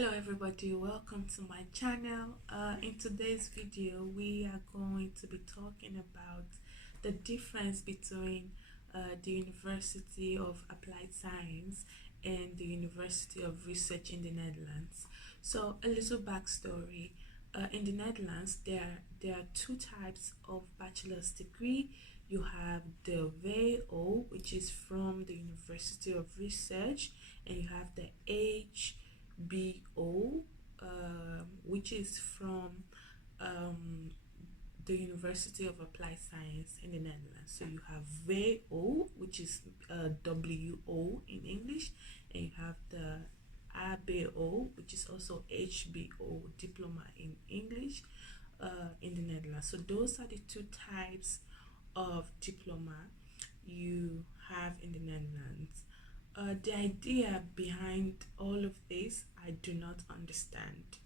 Hello everybody, welcome to my channel. In today's video we are going to be talking about the difference between the University of Applied Science and the University of Research in the Netherlands. So a little backstory. In the Netherlands there are two types of bachelor's degree. You have the VO, which is from the University of Research, and you have the HBO, which is from the University of Applied Science in the Netherlands. So you have VO, which is WO in English, and you have the ABO, which is also HBO, diploma in English, in the Netherlands. So those are the two types of diploma you have in the Netherlands. The idea behind all of this, I do not understand,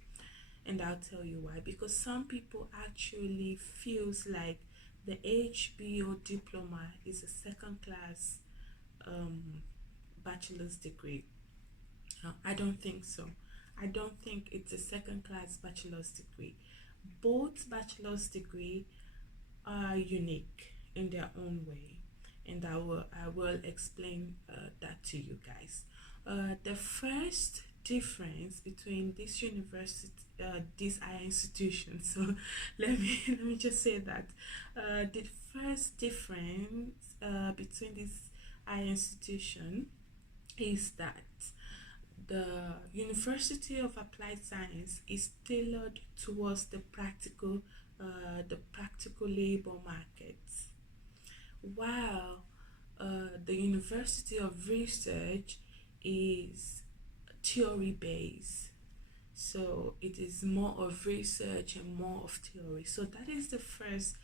and I'll tell you why. Because some people actually feels like the HBO diploma is a second class bachelor's degree. I don't think so. I don't think it's a second class bachelor's degree. Both bachelor's degree are unique in their own way, and I will explain that to you guys. The first difference between this university, these higher institutions. So let me just say that the first difference between this higher institution is that the University of Applied Science is tailored towards the practical labor markets, while the University of Research is theory based. So it is more of research and more of theory. So that is the first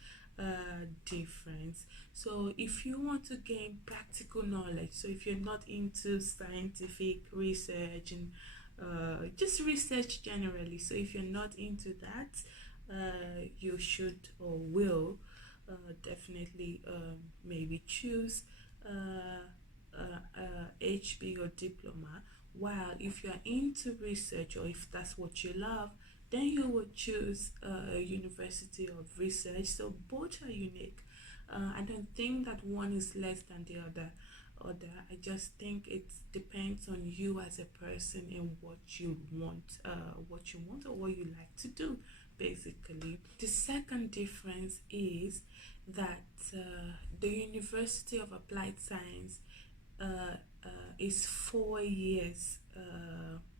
difference. So if you want to gain practical knowledge, so if you're not into scientific research and just research generally, so if you're not into that, you should or will definitely maybe choose HBO diploma. While if you are into research, or if that's what you love, then you would choose University of Research. So both are unique. I don't think that one is less than the other. I just think it depends on you as a person and what you want, or what you like to do, basically. The second difference is that the University of Applied Science is 4 years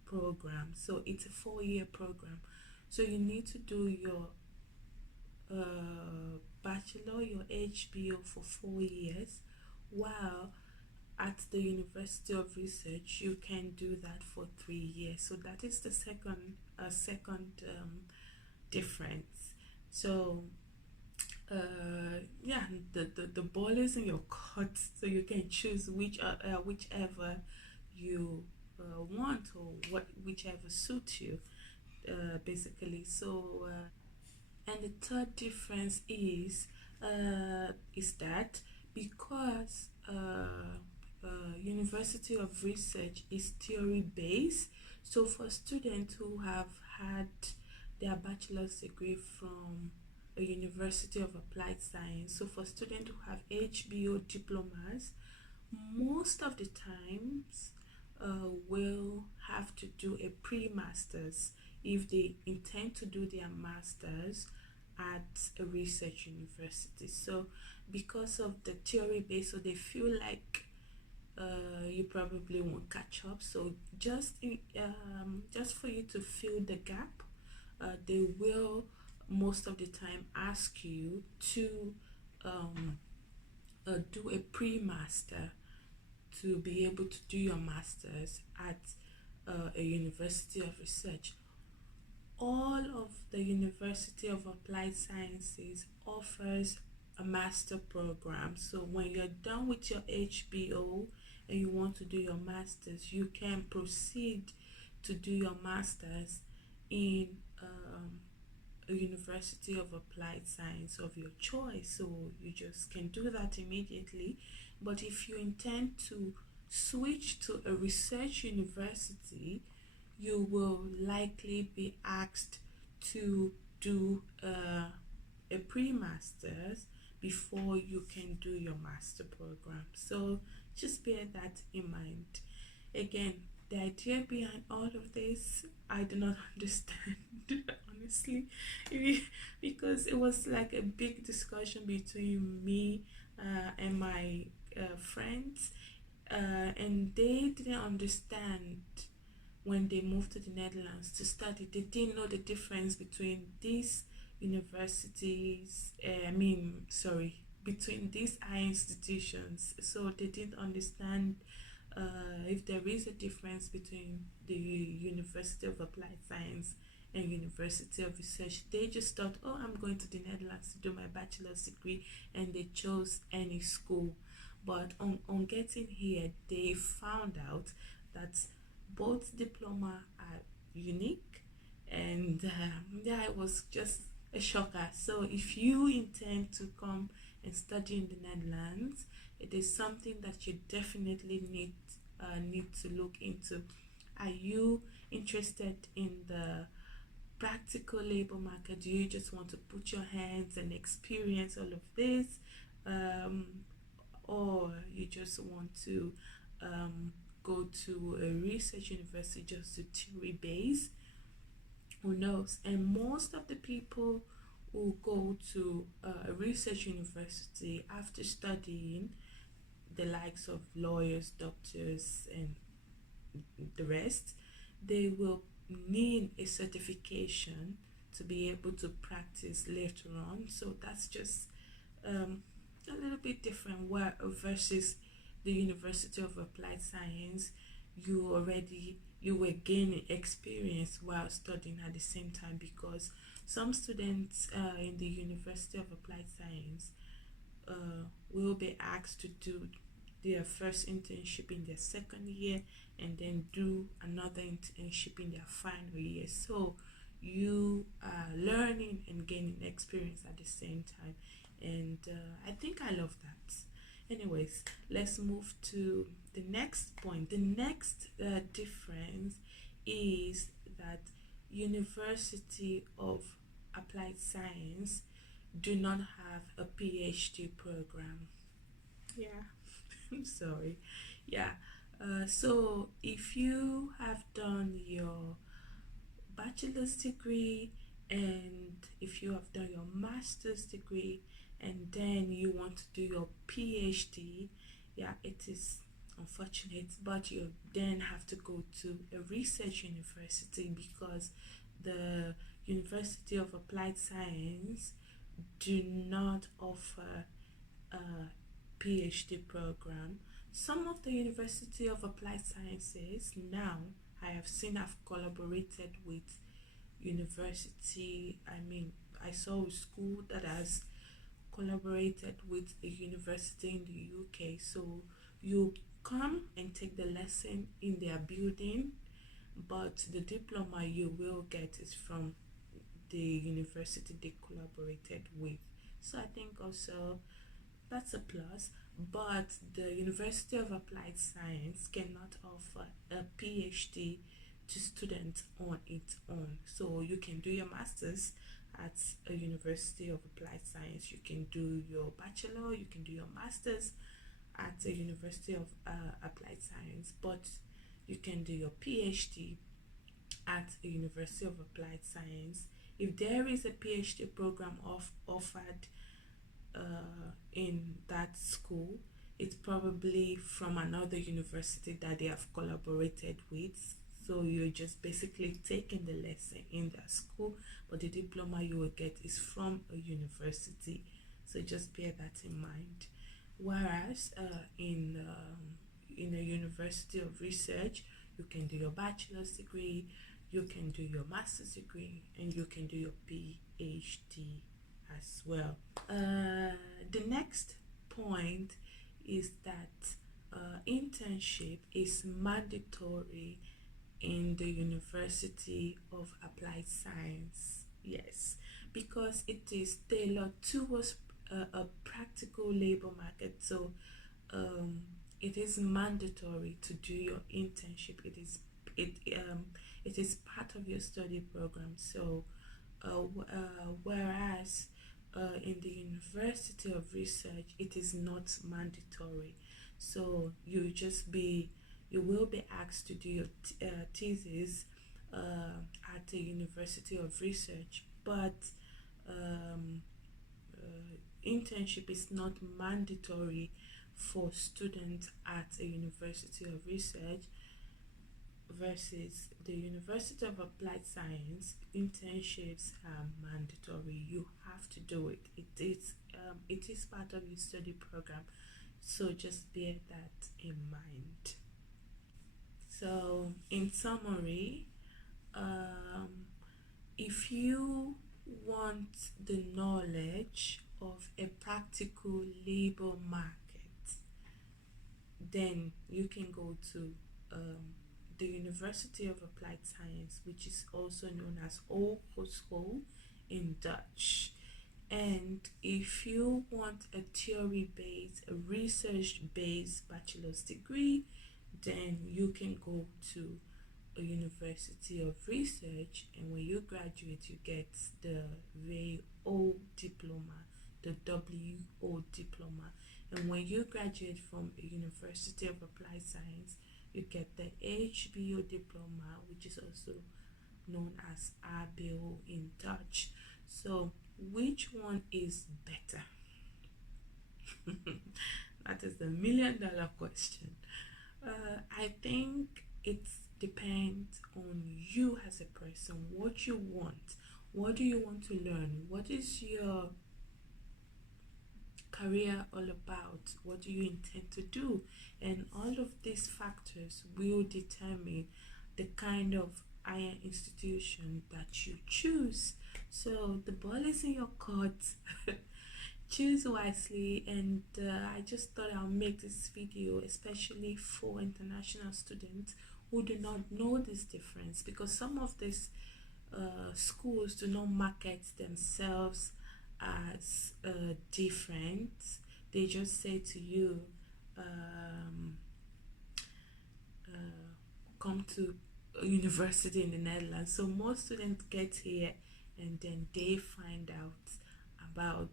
program. So it's a 4-year program. So you need to do your bachelor, your HBO for 4 years, while at the University of Research you can do that for 3 years. So that is the second difference. So yeah, the ball is in your court, so you can choose whichever you want, or whichever suits you, basically. So and the third difference is that because University of Research is theory based, so for students who have had their bachelor's degree from a University of Applied Science, so for students who have HBO diplomas, most of the times will have to do a pre-masters if they intend to do their masters at a research university. So because of the theory base, so they feel like you probably won't catch up. So just for you to fill the gap, they will most of the time ask you to do a pre-master to be able to do your masters at a University of Research. All of the University of Applied Sciences offers a master program. So when you're done with your HBO and you want to do your masters, you can proceed to do your masters in a University of Applied Science of your choice. So you just can do that immediately. But if you intend to switch to a research university, you will likely be asked to do a pre-master's before you can do your master program. So just bear that in mind. Again, the idea behind all of this, I do not understand, honestly, because it was like a big discussion between me and my friends, and they didn't understand when they moved to the Netherlands to study. They didn't know the difference between these universities, between these high institutions. So they didn't understand if there is a difference between the University of Applied Science and University of Research. They just thought, oh, I'm going to the Netherlands to do my bachelor's degree, and they chose any school. But on getting here, they found out that both diploma are unique, and yeah, it was just a shocker. So if you intend to come and study in the Netherlands, it is something that you definitely need to look into. Are you interested in the practical labor market? Do you just want to put your hands and experience all of this, um, or you just want to go to a research university just to theory base? Who knows? And most of the people who go to a research university after studying, the likes of lawyers, doctors, and the rest, they will need a certification to be able to practice later on. So that's just a little bit different. Where versus the University of Applied Science, you were gaining experience while studying at the same time, because some students in the University of Applied Science will be asked to do their first internship in their second year, and then do another internship in their final year. So you are learning and gaining experience at the same time, and I think I love that. Anyways, let's move to the next point. The next difference is that University of Applied Science do not have a PhD program. Yeah, I'm sorry. Yeah. So if you have done your bachelor's degree, and if you have done your master's degree, and then you want to do your PhD, yeah, it is unfortunate, but you then have to go to a research university, because the University of Applied Science do not offer a PhD program. Some of the University of Applied Sciences now I have seen have collaborated with university. I saw a school that has collaborated with a university in the UK. So you come and take the lesson in their building, but the diploma you will get is from the university they collaborated with. So I think also that's a plus. But the University of Applied Science cannot offer a PhD to students on its own. So you can do your master's at a University of Applied Science, you can do your bachelor, you can do your master's at a University of Applied Science, but you can do your PhD at a University of Applied Science. If there is a PhD program offered in that school, it's probably from another university that they have collaborated with. So you're just basically taking the lesson in that school, but the diploma you will get is from a university. So just bear that in mind. Whereas in a university of research, you can do your bachelor's degree, you can do your master's degree, and you can do your PhD as well. The next point is that internship is mandatory in the University of Applied Science. Yes, because it is tailored towards a practical labor market. So it is mandatory to do your internship. It It is part of your study program. So whereas in the University of Research, it is not mandatory. So you will be asked to do your thesis at the University of Research, but um, internship is not mandatory for students at a University of Research, versus the University of Applied Science. Internships are mandatory. You have to do it. It is part of your study program. So just bear that in mind. So in summary, if you want the knowledge of a practical labor market, then you can go to the University of Applied Science, which is also known as Hogeschool in Dutch. And if you want a theory-based, a research-based bachelor's degree, then you can go to a University of Research, and when you graduate, you get the VO diploma, the WO diploma. And when you graduate from a University of Applied Science, you get the HBO diploma, which is also known as HBO in Dutch. So which one is better? That is the $1,000,000 question. I think it depends on you as a person, what you want. What do you want to learn? What is your career all about? What do you intend to do? And all of these factors will determine the kind of higher institution that you choose. So the ball is in your court. Choose wisely. And I just thought I'll make this video especially for international students who do not know this difference, because some of these schools do not market themselves as different. They just say to you, come to a university in the Netherlands. So most students get here and then they find out about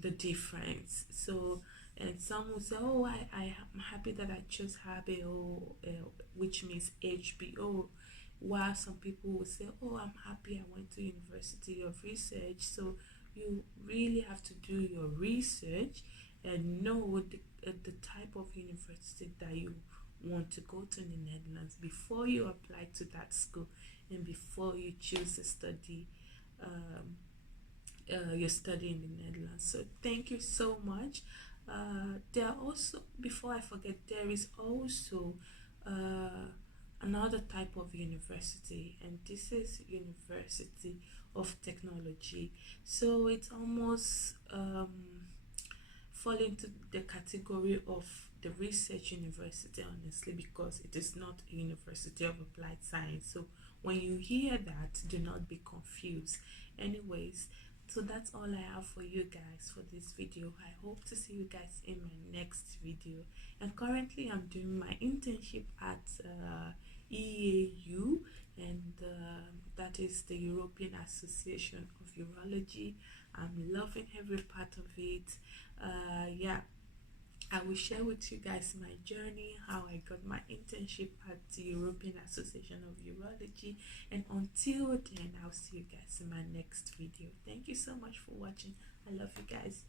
the difference. So, and some will say, oh, I am happy that I chose HBO, which means HBO, while some people will say, oh, I'm happy I went to University of Research. So you really have to do your research and know the type of university that you want to go to in the Netherlands before you apply to that school and before you choose to study your study in the Netherlands. So thank you so much. There are also, before I forget, there is also another type of university, and this is University of Technology. So it's almost fall into the category of the research university, honestly, because it is not a University of Applied Science. So when you hear that, do not be confused. Anyways, so that's all I have for you guys for this video. I hope to see you guys in my next video. And currently I'm doing my internship at EAU, and that is the European Association of Urology. I'm loving every part of it. Yeah, I will share with you guys my journey, how I got my internship at the European Association of Urology. And until then, I'll see you guys in my next video. Thank you so much for watching. I love you guys.